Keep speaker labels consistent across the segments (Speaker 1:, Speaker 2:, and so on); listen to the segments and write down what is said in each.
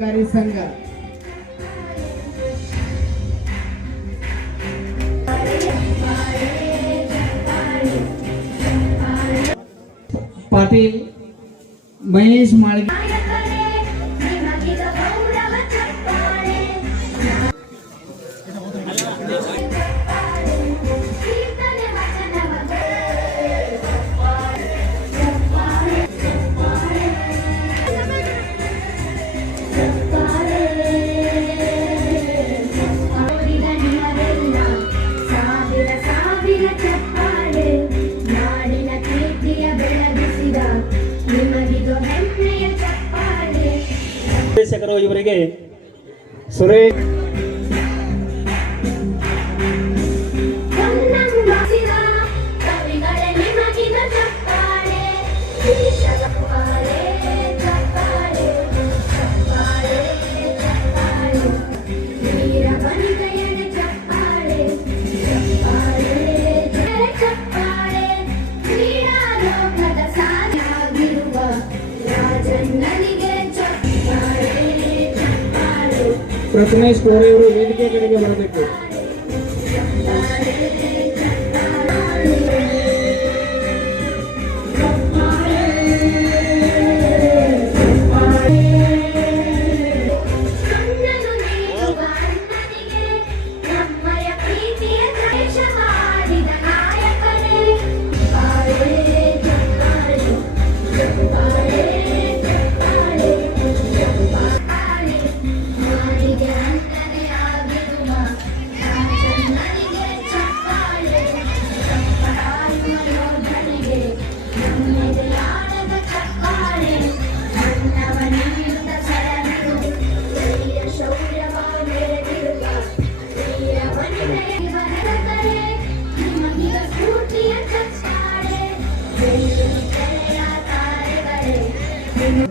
Speaker 1: ಸಹಕಾರಿ ಸಂಘ ಪಾಟೀಲ್ ಮಹೇಶ್ ಮಾಳ್ಗೆ
Speaker 2: ಇವರಿಗೆ ಸುರೇಶ್
Speaker 1: ಪ್ರಥಮೇಶ್ ಕೋರೆ ಅವರು ವೇದಿಕೆ ಕಡೆಗೆ ಬರಬೇಕು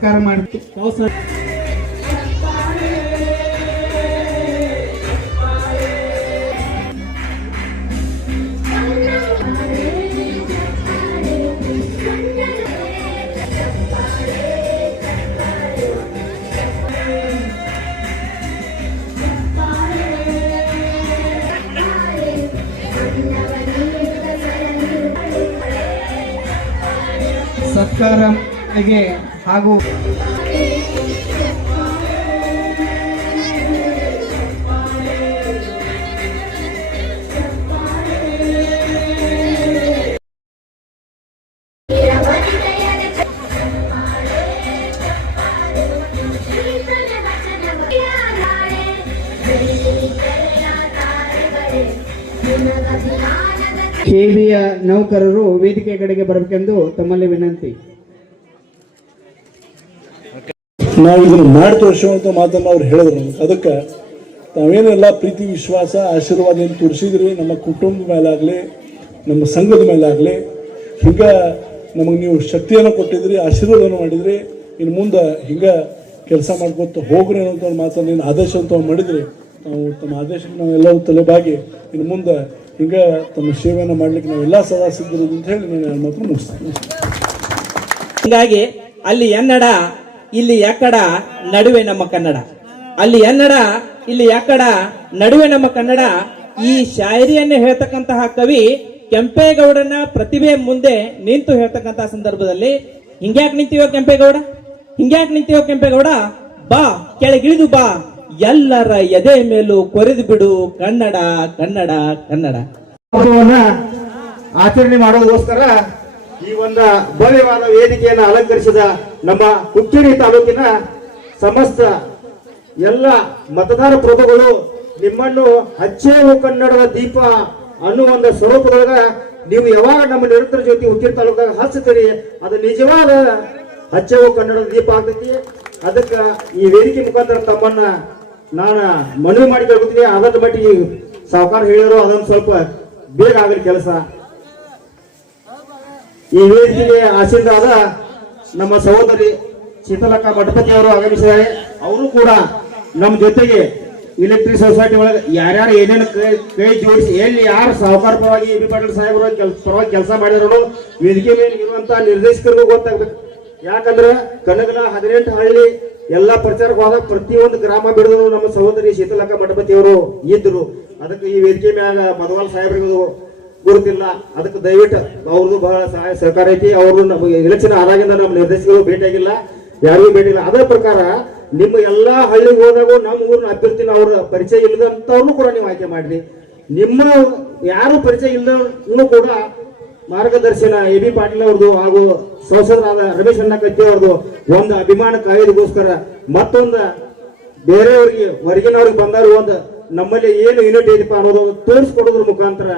Speaker 1: ಸಹಕಾರ ಮಾಡ್ತೀವಿ ಸತ್ಕಾರಗೆ ಹಾಗೂ ಕೆಬಿಯ ನೌಕರರು ವೇದಿಕೆ ಕಡೆಗೆ ಬರಬೇಕೆಂದು ತಮ್ಮಲ್ಲಿ ವಿನಂತಿ.
Speaker 3: ನಾವು ಇದನ್ನು ಮಾಡಿ ತೋರಿಸುವಂತ ಮಾತನ್ನು ಅವ್ರು ಹೇಳಿದ್ರು ಅದಕ್ಕೆ ತಾವೇನೆಲ್ಲ ಪ್ರೀತಿ, ವಿಶ್ವಾಸ, ಆಶೀರ್ವಾದ ಏನು ತೋರಿಸಿದ್ರಿ? ನಮ್ಮ ಕುಟುಂಬದ ಮೇಲಾಗಲಿ, ನಮ್ಮ ಸಂಘದ ಮೇಲಾಗಲಿ, ಹಿಂಗೆ ನಮಗೆ ನೀವು ಶಕ್ತಿಯನ್ನು ಕೊಟ್ಟಿದ್ರಿ ಆಶೀರ್ವಾದವನ್ನು ಮಾಡಿದ್ರಿ ಇನ್ನು ಮುಂದೆ ಹಿಂಗೆ ಕೆಲಸ ಮಾಡ್ಕೊತ ಹೋಗ್ರಿ ಅನ್ನೋಂಥ ಒಂದು ಮಾತನ್ನು ಏನು ಆದೇಶ ಅಂತ ಮಾಡಿದ್ರಿ. ನಾವು ತಮ್ಮ ಆದೇಶಕ್ಕೆ ನಾವೆಲ್ಲರೂ ತಲೆಬಾಗಿ ಇನ್ನು ಮುಂದೆ ಹಿಂಗೆ ತಮ್ಮ ಸೇವೆಯನ್ನು ಮಾಡ್ಲಿಕ್ಕೆ ನಾವೆಲ್ಲ ಸದಾ ಸಿದ್ಧರು ಅಂತ ಹೇಳಿ ನಾನು ಮಾತ್ರ ಮಾತು ಮುಗಿಸ್ತೇನೆ.
Speaker 2: ಹೀಗಾಗಿ ಅಲ್ಲಿ ಎನ್ನಡ ಇಲ್ಲಿ ಯಾಕಡ? ನಡುವೆ ನಮ್ಮ ಕನ್ನಡ. ಅಲ್ಲಿ ಎನ್ನಡ, ಇಲ್ಲಿ ಯಾಕಡ? ನಡುವೆ ನಮ್ಮ ಕನ್ನಡ. ಈ ಶಾಯರಿಯನ್ನು ಹೇಳ್ತಕ್ಕಂತಹ ಕವಿ ಕೆಂಪೇಗೌಡನ ಪ್ರತಿಭೆ ಮುಂದೆ ನಿಂತು ಹೇಳ್ತಕ್ಕಂತಹ ಸಂದರ್ಭದಲ್ಲಿ, ಹಿಂಗ್ಯಾಕ್ ನಿಂತೀವೋ ಕೆಂಪೇಗೌಡ? ಹಿಂಗ್ಯಾಕ್ ನಿಂತೀವೋ ಕೆಂಪೇಗೌಡ? ಬಾ, ಕೆಳಗಿಳಿದು ಬಾ. ಎಲ್ಲರ ಎದೆ ಮೇಲೂ ಕೊರೆದು ಬಿಡು. ಕನ್ನಡ ಕನ್ನಡ ಕನ್ನಡ.
Speaker 4: ಆಚರಣೆ ಮಾಡೋದಕ್ಕೋಸ್ಕರ ಈ ಒಂದು ಭವ್ಯವಾದ ವೇದಿಕೆಯನ್ನು ಅಲಂಕರಿಸಿದ ನಮ್ಮ ಹುಕ್ಕೇರಿ ತಾಲೂಕಿನ ಸಮಸ್ತ ಎಲ್ಲ ಮತದಾರ ಪ್ರಭುಗಳು, ನಿಮ್ಮನ್ನು ಹಚ್ಚೇವು ಕನ್ನಡದ ದೀಪ ಅನ್ನೋ ಒಂದು ಸ್ವರೂಪದೊಳಗ ನೀವು ಯಾವಾಗ ನಮ್ಮ ನಿರಂತರ ಜ್ಯೋತಿ ಹುಕ್ಕೇರಿ ತಾಲೂಕಾಗ ಹಚ್ಚುತ್ತೀರಿ, ಅದು ನಿಜವಾದ ಹಚ್ಚೇವು ಕನ್ನಡದ ದೀಪ ಆಗ್ತೈತಿ. ಅದಕ್ಕೆ ಈ ವೇದಿಕೆ ಮುಖಾಂತರ ತಮ್ಮನ್ನ ನಾನು ಮನವಿ ಮಾಡಿ ಕೇಳ್ಕೊತೀನಿ. ಅದರ ಮಟ್ಟಿಗೆ ಸಾವುಕಾರ ಹೇಳಿದ್ರು ಅದೊಂದು ಸ್ವಲ್ಪ ಬೇಗ ಆಗಲಿ ಕೆಲಸ. ಈ ವೇದಿಕೆಗೆ ಆಶೀರ್ವಾದ ನಮ್ಮ ಸಹೋದರಿ ಶೀತಲಕ್ಕ ಮಠಪತಿ ಅವರು ಆಗಮಿಸಿದ್ದಾರೆ. ಅವರು ಕೂಡ ನಮ್ಮ ಜೊತೆಗೆ ಇಲೆಕ್ಟ್ರಿಕ್ ಸೊಸೈಟಿ ಒಳಗೆ ಯಾರ್ಯಾರು ಏನೇನು ಕೈ ಕೈ ಜೋಡಿಸಿ, ಎಲ್ಲಿ ಯಾರು ಸಹಕಾರ ಪರವಾಗಿ ಎ ಬಿ ಪಾಟೀಲ್ ಸಾಹೇಬರು ಪರವಾಗಿ ಕೆಲಸ ಮಾಡಿದ್ರು ವೇದಿಕೆ ಮೇಲೆ ಇರುವಂತಹ ನಿರ್ದೇಶಕರಿಗೂ ಗೊತ್ತಾಗ್ಬೇಕು. ಯಾಕಂದ್ರೆ ಕನಗಲ ಹದಿನೆಂಟು ಹಳ್ಳಿ ಎಲ್ಲಾ ಪ್ರಚಾರಕ್ಕೆ ಹೋದಾಗ ಪ್ರತಿಯೊಂದು ಗ್ರಾಮ ಬಿಡಿದ್ರು ನಮ್ಮ ಸಹೋದರಿ ಶೀತಲಕ್ಕ ಮಠಪತಿಯವರು ಇದ್ರು ಅದಕ್ಕೆ ಈ ವೇದಿಕೆ ಮ್ಯಾಗ ಮಧುವಾಲ್ ಸಾಹೇಬ್ರಿಗೂ ಗುರುತಿಲ್ಲ. ಅದಕ್ಕೆ ದಯವಿಟ್ಟು ಅವ್ರದ್ದು ಬಹಳ ಸಹಾಯ ಸಹಕಾರ ಐತಿ. ಅವ್ರದ್ದು ನಮಗೆ ಎಲೆಕ್ಷನ್ ಆದಾಗಿಂದ ನಮ್ಮ ನಿರ್ದೇಶಕರು ಭೇಟಿಯಾಗಿಲ್ಲ ಯಾರಿಗೂ ಭೇಟಿ ಇಲ್ಲ ಅದರ ಪ್ರಕಾರ ನಿಮ್ಮ ಎಲ್ಲಾ ಹಳ್ಳಿಗೆ ಹೋದಾಗ ನಮ್ಮ ಊರಿನ ಅಭ್ಯರ್ಥಿನ ಅವ್ರ ಪರಿಚಯ ಇಲ್ಲದಂತವ್ರನ್ನು ಕೂಡ ನೀವು ಆಯ್ಕೆ ಮಾಡಿರಿ. ನಿಮ್ಮ ಯಾರು ಪರಿಚಯ ಇಲ್ಲದನ್ನು ಕೂಡ ಮಾರ್ಗದರ್ಶನ ಎ ಬಿ ಪಾಟೀಲ್ ಅವ್ರದ್ದು ಹಾಗೂ ಸಂಸದರಾದ ರಮೇಶ್ ಅಣ್ಣ ಕತ್ತಿ ಅವ್ರದ್ದು ಒಂದು ಅಭಿಮಾನ ಕಾಯ್ದೆಗೋಸ್ಕರ ಮತ್ತೊಂದು ಬೇರೆಯವ್ರಿಗೆ ಹೊರಗಿನವ್ರಿಗೆ ಬಂದವರು ಒಂದು ನಮ್ಮಲ್ಲಿ ಏನು ಯೂನಿಟ್ ಐತಿಪ್ಪ ಅನ್ನೋದು ತೋರಿಸ್ಕೊಡೋದ್ರ ಮುಖಾಂತರ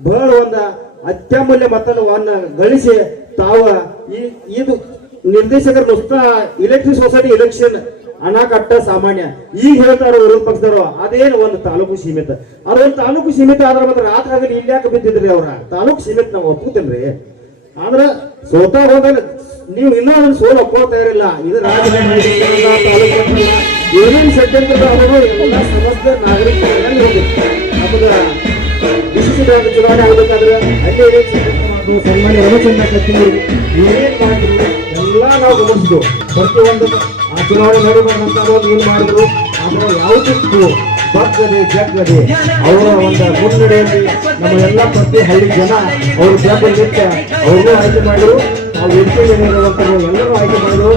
Speaker 4: ಬಹಳ ಒಂದು ಅತ್ಯಮೂಲ್ಯ ಮತವನ್ನು ಗಳಿಸಿ ತಾವ ಈ ಇದು ನಿರ್ದೇಶಕರ ನುಸ್ತ ಇಲೆಕ್ಟ್ರಿಕ್ ಸೊಸೈಟಿ ಎಲೆಕ್ಷನ್ ಕಟ್ಟ ಸಾಮಾನ್ಯ. ಈಗ ಹೇಳ್ತಾರ ವಿರೋಧ ಪಕ್ಷದವರು, ಅದೇನು ಒಂದು ತಾಲೂಕು ಸೀಮಿತ. ಅದೊಂದು ತಾಲೂಕು ಸೀಮಿತ ಆದ್ರೆ ಮಾತ್ರ ರಾತ್ರಿ ಆಗಲಿ ಇಲ್ಲಿ ಯಾಕೆ ಬಿದ್ದಿದ್ರಿ ಅವ್ರ? ತಾಲೂಕು ಸೀಮಿತ ನಾವು ಒಪ್ಪುತ್ತೇನ್ರಿ ಆದ್ರ ಸೋತಾ ಹೋದಾಗ ನೀವು ಇನ್ನೂ ಒಂದು ಸೋಲು ಒಪ್ಕೊಳ್ತಾ ಇರಲಿಲ್ಲ ಇದು ರಾಜ್ಯ. ಏನೇನ್ ಸಮಸ್ತ ನಾಗರಿಕ ಚುನಾವಣೆ ಆಗ್ಬೇಕಾದ್ರೆ ಸನ್ಮಾನ್ಯ ರಮಚಂದ್ರ ಕತ್ತಿ ಏನೇನ್ ಮಾಡಿದ್ರು ಎಲ್ಲ ನಾವು ಗಮನಿಸಿದ್ವು ಪ್ರತಿಯೊಂದು ಆ ಚುನಾವಣೆ ನಡೀಬೇಕಂತ ಏನ್ ಮಾಡಿದ್ರು ಅದರ ಯಾವುದಕ್ಕೂ ಬಗ್ಗದೆ ಜಗ್ಗದೆ ಅವರ ಒಂದು ಮುನ್ನಡೆಯಲ್ಲಿ ನಮ್ಮ ಎಲ್ಲ ಪ್ರತಿ ಹಳ್ಳಿ ಜನ ಅವ್ರ ನಿಂತ ಅವ್ರನ್ನೂ ಆಯ್ಕೆ ಮಾಡಿದ್ರು ಅವ್ರು ಇರುವಂತವ್ರು ಎಲ್ಲರೂ ಆಯ್ಕೆ ಮಾಡಿದ್ರು